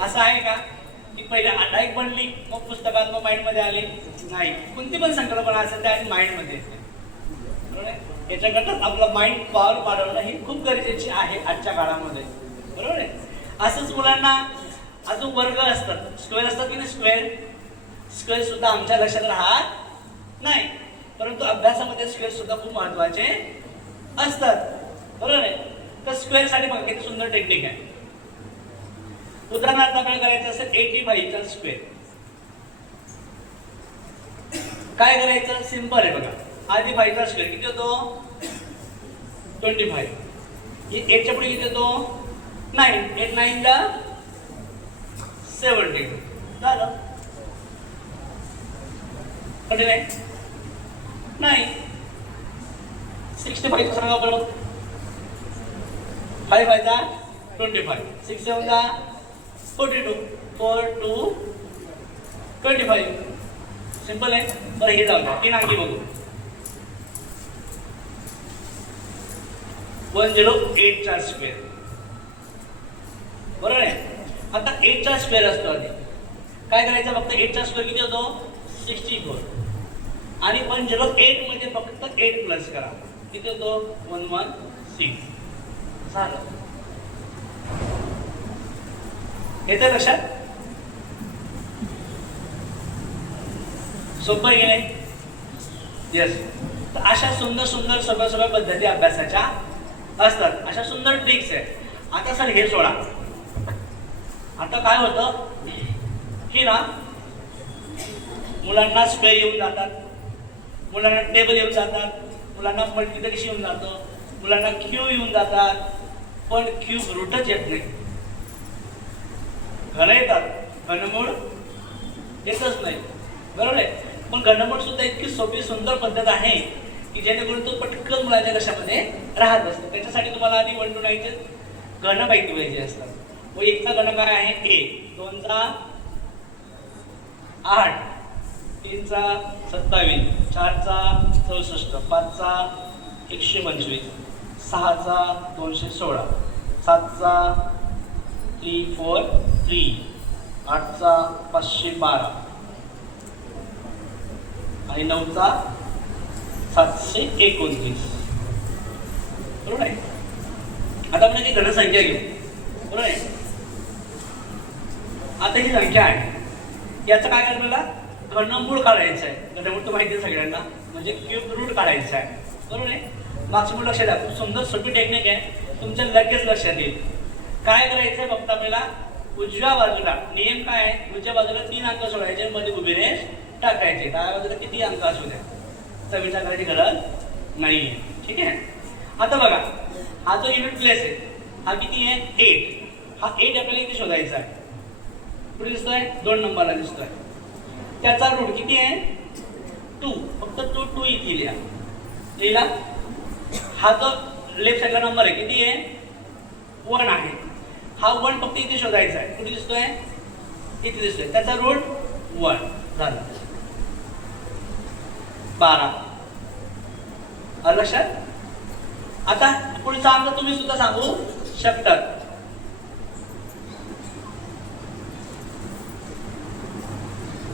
असं आहे का की पहिले आटाईक बनली मग पुस्तकात मग माइंड मध्ये आली? नाही. कोणती पण संकल्पना असेल त्या माइंड मध्ये येते. बरोबर आहे? याच्याकरता आपलं माइंड पॉवर वाढवणं ही खूप गरजेची आहे आजच्या काळामध्ये. बरोबर आहे? असंच मुलांना अजून वर्ग असतात, स्क्वेअर असतात की नाही? स्क्वेअर सुद्धा आमच्या लक्षात राहत नाही, परंतु अभ्यासामध्ये स्क्वेअर सुद्धा खूप महत्वाचे असतात. बरोबर आहे? तर स्क्वेअर साठी बघा किती सुंदर टेक्निक आहे. उदाहरणार्थ आपल्याला करायचं असेल 85 चा स्क्वेअर. काय करायचं? सिंपल आहे बघा. आधी 5 चा स्क्वेअर किती होतो? 25. 8 च्या पुढे किती होतो? 9. 8 9 ला 70. झालं. कठीण आहे? नाही. 65 सांगा बरं. 5 5 चा 25. 6 7 चा 42. 4 2 25. सिंपल आहे. बरं हे जाऊ द्या. 3 अंकी बघू. 108 चा स्क्वेअर. बरोबर आहे? आता 8 चा स्क्वेअर असतो आधी. काय करायचं? फक्त 8 चा स्क्वेअर किती होतो? 64. आणि 108 मध्ये फक्त 8 प्लस करा. किती होतो? 116. झालं. येतं लक्षात? सोपं आहे की नाही? येस. तर अशा सुंदर सुंदर सोप्या पद्धती अभ्यासाच्या असतात. अशा सुंदर ट्रिक्स आहेत. आता सर हे सोडा. आता काय होतं की ना मुलांना स्क्वेअर येऊन जातात, मुलांना टेबल येऊन जातात, मुलांना मल्टिप्लिकेशन येऊन जातं, मुलांना क्यूब येऊन जातात, पण क्यूब रूटच येत नाही. घन येतात, घनमूळ येतच नाही. बरोबर आहे? पण घनमूळ सुद्धा इतकी सोपी सुंदर पद्धत आहे की जेणेकरून तो पटकन मुलाच्या लक्षामध्ये राहत असतो. त्याच्यासाठी तुम्हाला आधी 1 to 9 चे घन माहिती पाहिजे असतात. व 1 चा घन काय आहे? 1. 2 चा 8. 3 चा 27. 4 चा 64. 5 चा 125. 6 चा 216. 7 चा 343. 8 चा 512. आणि 9 चा 729. बरोबर आहे? आता आपण याची घनसंख्या घेऊ. बरोबर आहे? आता ही संख्या आहे, याचं काय करायचं? मला घनमूळ काढायचं आहे. घनमूळ तर माहिती आहे सगळ्यांना, म्हणजे क्यूब रूट काढायचं आहे. बरोबर आहे? मागचं मूळ लक्षात द्या. खूप सुंदर सोपी टेक्निक आहे, तुमच्या लगेच लक्षात येईल. काय करायचंय? फक्त आपल्याला उजव्या बाजूला नियम काय आहे? उजव्या बाजूला 3 अंक सोडायचे, मध्ये उभी रेष टाकायचे. डाव्या बाजूला किती अंक असू द्या, त्याचा विचार करायची गरज नाहीये. ठीक आहे? आता बघा, हा जो युनिट प्लेस आहे हा किती आहे? 8. हा 8 आपल्याला इथे शोधायचा आहे. कुठे दिसतोय? 2 नंबरला दिसतोय. त्याचा रूट किती आहे? 2. फक्त 2 इथे लिहा. लिहिला? हा जो लेफ्ट साईडला नंबर आहे किती आहे? 1 आहे. हा 1 फक्त इथे शोधायचा आहे. कुठे दिसतोय? इथे दिसतोय. त्याचा रूट 1 झालं. 12. आलं लक्षात? आता पुढचा अंक तुम्ही सुद्धा सांगू शकतात.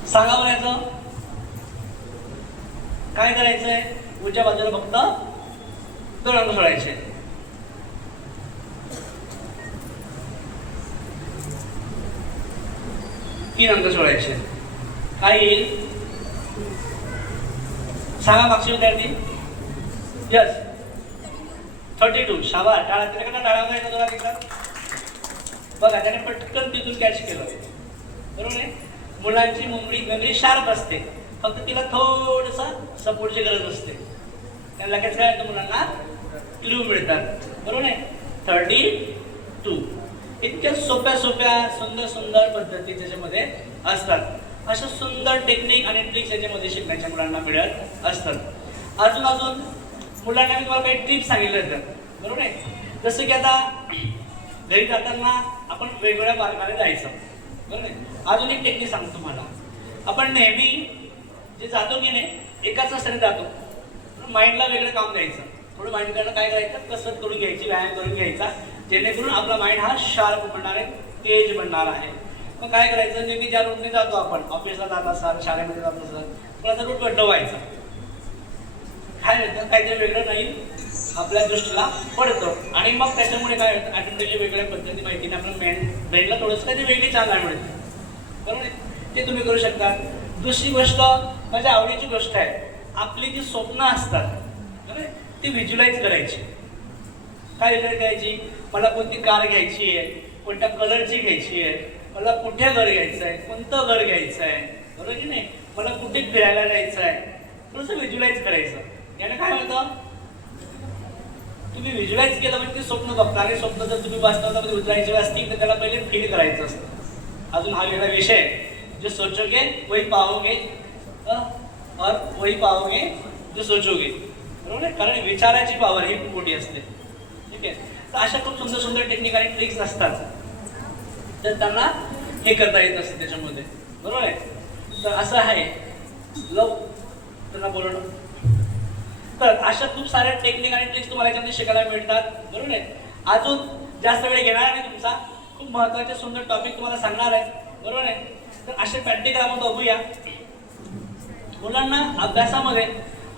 सांगा बरं याचं काय करायचंय? उजव्या बाजूला फक्त 2 अंक सोडायचे. तीन अंक सोडायचे. काय येईल? सांगा मागचे विद्यार्थी. यस, 32. शाबास. टाळा तिकडे टाळा वगैरे दोघा तिकडं. बघा त्याने पटकन तिथून कॅच केलं. बरोबर आहे? मुलांची मेमरी शार्प असते, फक्त तिला थोडंसं सपोर्टची गरज असते. त्यांना लगेच काय येतं? मुलांना क्लू मिळतात. बरोबर आहे? 32. इतक्या सोप्या सुंदर सुंदर पद्धती त्याच्यामध्ये असतात. अशा सुंदर टेक्निक आणि ट्रिक्स याच्यामध्ये शिकण्याच्या मुलांना मिळत असतात. अजून मुलांना मी तुम्हाला काही टिप्स सांगितले होते. बरोबर आहे? जसं की आता घरी जाताना आपण वेगवेगळ्या मार्गाने जायचं. बरोबर आहे? अजून एक टेक्निक सांगतो तुम्हाला. आपण नेहमी जे जातो की नाही एकाच रस्त्याने जातो, माइंडला वेगळं काम द्यायचं. थोडं माइंड करणं काय करायचं, कसरत करून घ्यायची, व्यायाम करून घ्यायचा, जेणेकरून आपला माइंड हा शार्प बनणार आहे, तेज बनणार आहे. मग काय करायचं, नेहमी ज्या रूटने जातो आपण, ऑफिसला जात असाल, शाळेमध्ये जात असाल, थोडासा रूट बदलवायचा. काय होतं, काहीतरी वेगळं नाही आपल्या दृष्टीला पडतं आणि मग त्याच्यामुळे काय होतं, ऑटोमॅटिकली वेगळ्या पद्धती माहितीने आपल्या ब्रेनला थोडंसं काहीतरी वेगळी चालना मिळते. बरोबर आहे, ते तुम्ही करू शकता. दुसरी गोष्ट, माझ्या आवडीची गोष्ट आहे, आपली जी स्वप्न असतात बरोबर, ती व्हिज्युअलाइज करायची. काय विचार करायची, मला कोणती कार घ्यायची आहे, कोणत्या कलरची घ्यायची आहे, मला कुठे घर घ्यायचं आहे, कोणतं घर घ्यायचं आहे, बरोबर की नाही, मला कुठे फिरायला जायचं आहे, थोडंसं व्हिज्युअलाइज करायचं. याने काय होतं, तुम्ही व्हिज्युअलाइज केलं म्हणजे ते स्वप्न बघता आणि स्वप्न जर तुम्ही वास्तवामध्ये उतरायचे असतील तर त्याला पहिले फील करायचं असतं. अजून हा वेगळा विषय, जो सोचोगे वही पाओगे और वही पाओगे जो सोचोगे, बरोबर आहे, कारण विचाराची पॉवर ही खूप मोठी असते. ठीक आहे, तर अशा खूप सुंदर सुंदर टेक्निक आणि ट्रिक्स असतात, तर त्यांना हे करता येत असते त्याच्यामध्ये. बरोबर आहे, तर असं आहे लव त्यांना बोलणं. तर अशा खूप साऱ्या टेक्निक आणि ट्रिक्स तुम्हाला याच्यामध्ये शिकायला मिळतात. बरोबर आहे, अजून जास्त वेळ घेणार नाही तुमचा, खूप महत्त्वाचे सुंदर टॉपिक तुम्हाला सांगणार आहे. बरोबर आहे, तर असे प्रॅक्टिकल आपण बघूया. मुलांना अभ्यासामध्ये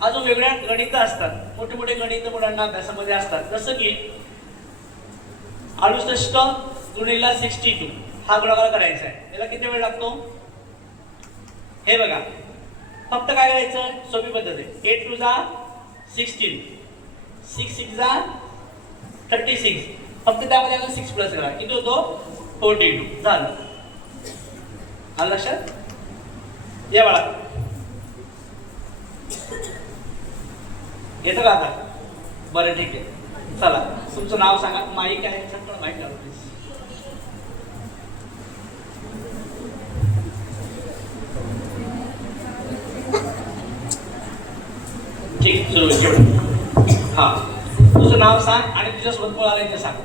अजून वेगळ्या गणितं असतात, मोठे मोठे गणित मुलांना अभ्यासामध्ये असतात, जसं की 68 गुणिले 62 हा गुणाकार करायचा आहे. त्याला किती वेळ लागतो, हे बघा. फक्त काय करायचं, सोपी पद्धत आहे. 8 2 16, 6 6 36, फक्त त्यामध्ये आपण 6 प्लस करा, किती होतो 42. झालं, आलं लक्षात, या बाळा, येतं का आता? बरं ठीक आहे, चला तुमचं नाव सांगा. माईक आहे, माईक लावा प्लीज. ठीक, सुरू जेवढं. हा, तुझं नाव सांग आणि तुझ्यासोबत कोण आलंय ते सांग.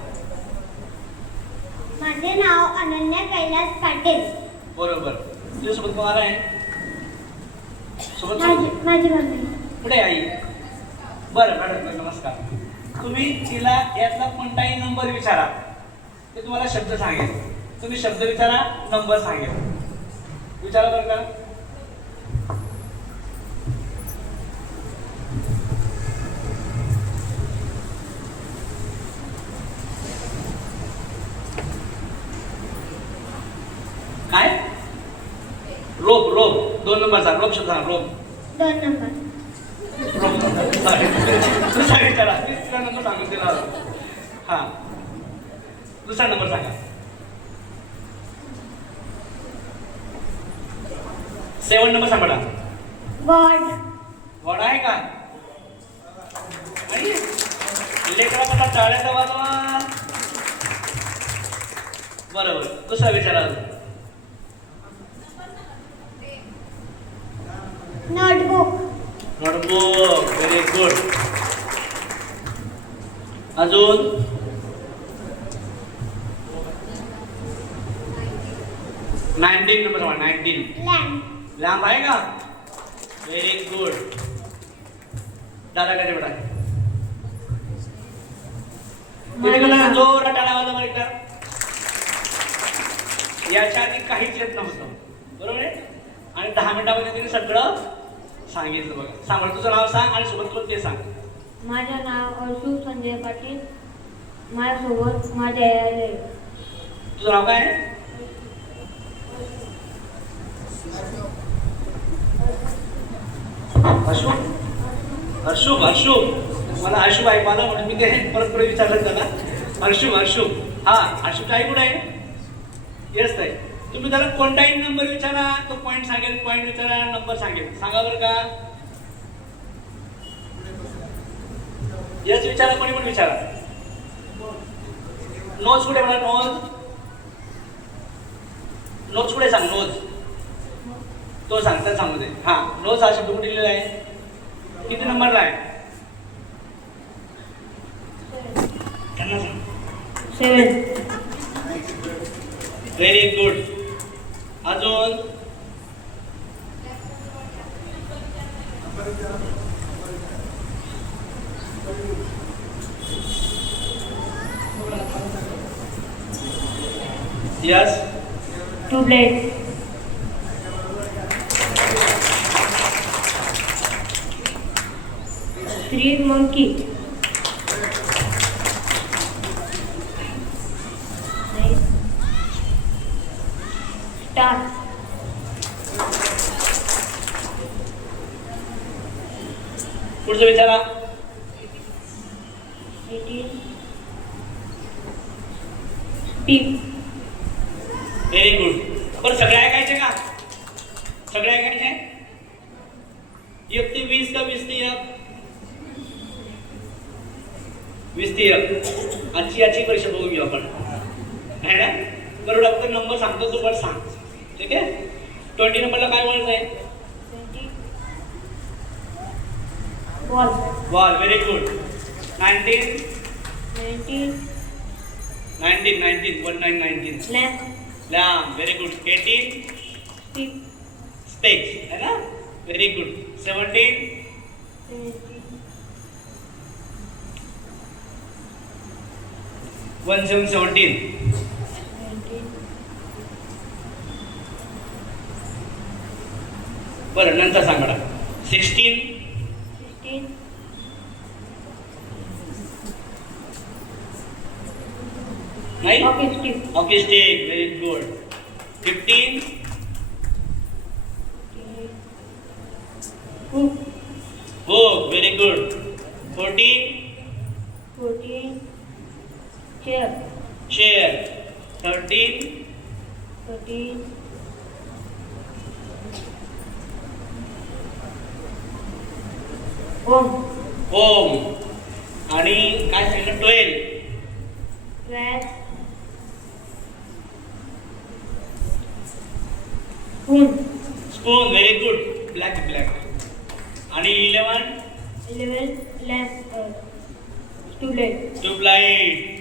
माझे नाव अनन्या कैलास पाटील. बरोबर, तुझ्यासोबत कोण आलाय सोबत? माझी मम्मी. पुढे आई. बरं मॅडम, नमस्कार. तुम्ही तिला यातला कोणताही नंबर विचारा, ते तुम्हाला शब्द सांगेल. तुम्ही शब्द विचारा, नंबर सांगेल. विचारा बरं का. काय? रोप रोप, 2 नंबर सांग. रोप शब्द सांग. रोप 2 नंबर. दुसरा विचारा, तिसरा नंबर सांगून दिला. हा, दुसरा नंबर सांगा. 7 नंबर सांगा. गॉड. वड आहे का? आणि लेकरा कसा टाळ्याचा वाजवा. बरोबर, दुसरा विचारा. नोटबुक. Notebook, very good. अजून 19 नंबर सांगा. 19. लॅम्प. लॅम्प आहे का? Very good. दादा काय बेटा? जोरात टाळ्या वाजवा बरं एकदा. याच्या आधी काहीच येत नव्हतं, बरोबर आहे, आणि 10 मिनिटामध्ये तिने सगळं सांगितलं. बघा, सांग तुझं नाव सांग आणि सोबत कोण ते सांग. माझं नाव अर्शू संजय पाटील. माझ्यासोबत माझे आहे. तुझं नाव काय आहे? हर्षुभ. हर्षुभ, हर्षुभ. मला हर्षुभ ऐकू आलं म्हणून मी ते परत पुढे विचारलं त्याला. हर्षुभ, हर्षुभ. हा, हर्षुभची आई कुठे आहे? येस ताई. तुम्ही त्याला कोणताही नंबर विचारा, तो पॉईंट सांगेल. पॉईंट विचारा, नंबर सांगेल. सांगा बरं का. येस विचारा, कोणी पण विचारा. नोज कुठे म्हणा? नोज. नोज कुठे सांग. नोज तो सांगतात, सांगू दे. हा, नोज हा शब्द कुठे लिहिलेला आहे? किती नंबरला आहे? त्यांना सांग. 7. Very good. अजून यस. ट्यूबलाइट. 3 monkey. 9 star. पुढचं विचारा. 18 pig. Very good. पण सगळे ऐकायचे का? सगळे ऐकायचे? 1 ते 20 का 20 ते 1? 20 ते 1. याची परीक्षा बघून घेऊ आपण. आहे ना? बरोबर डॉक्टर नंबर सांगतो तू पण सांग. ठीक आहे? 20 नंबरला काय वर्ड आहे? 20 ball. Ball. Very good. 19 lamp. Lamp. Very good. 18 Stick. Specs. है ना? Very good. 17 17 बरं नंतर सांगा. 16 16 नाही. hockey stick. Hockey stick. Very good. 15 Hook. Book. Very good. 14 14 chair. Chair. 13 13 home. Home. आणि काय सांगितलं? 12 12 spoon. Spoon. Very good. Black. आणि 11 11 lamp. Tubelight. ट्यूबलाईट.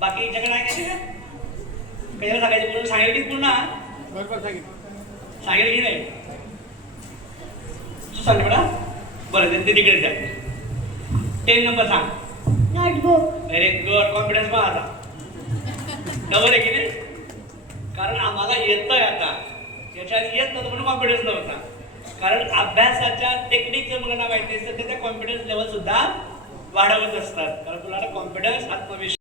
बाकी याच्याकडे आहे का? कशाला सांगायचं? पूर्ण सांगेल की पूर्ण बरोबर सांगितलं. सांगेल की नाही? तू सांग बेटा. बरं ते तिकडे द्या. 10 नंबर सांग. Notebook. Very good. कॉन्फिडन्स पण आता डबल आहे की नाही? कारण आम्हाला येतंय आता. याच्या आधी येत नव्हतं म्हणून कॉन्फिडन्स नव्हता. कारण अभ्यासाच्या टेक्निक जर मुलांना माहिती असेल तर त्या कॉन्फिडन्स लेवल सुद्धा वाढवत असतात. कारण मुलांना कॉन्फिडन्स, आत्मविश्वास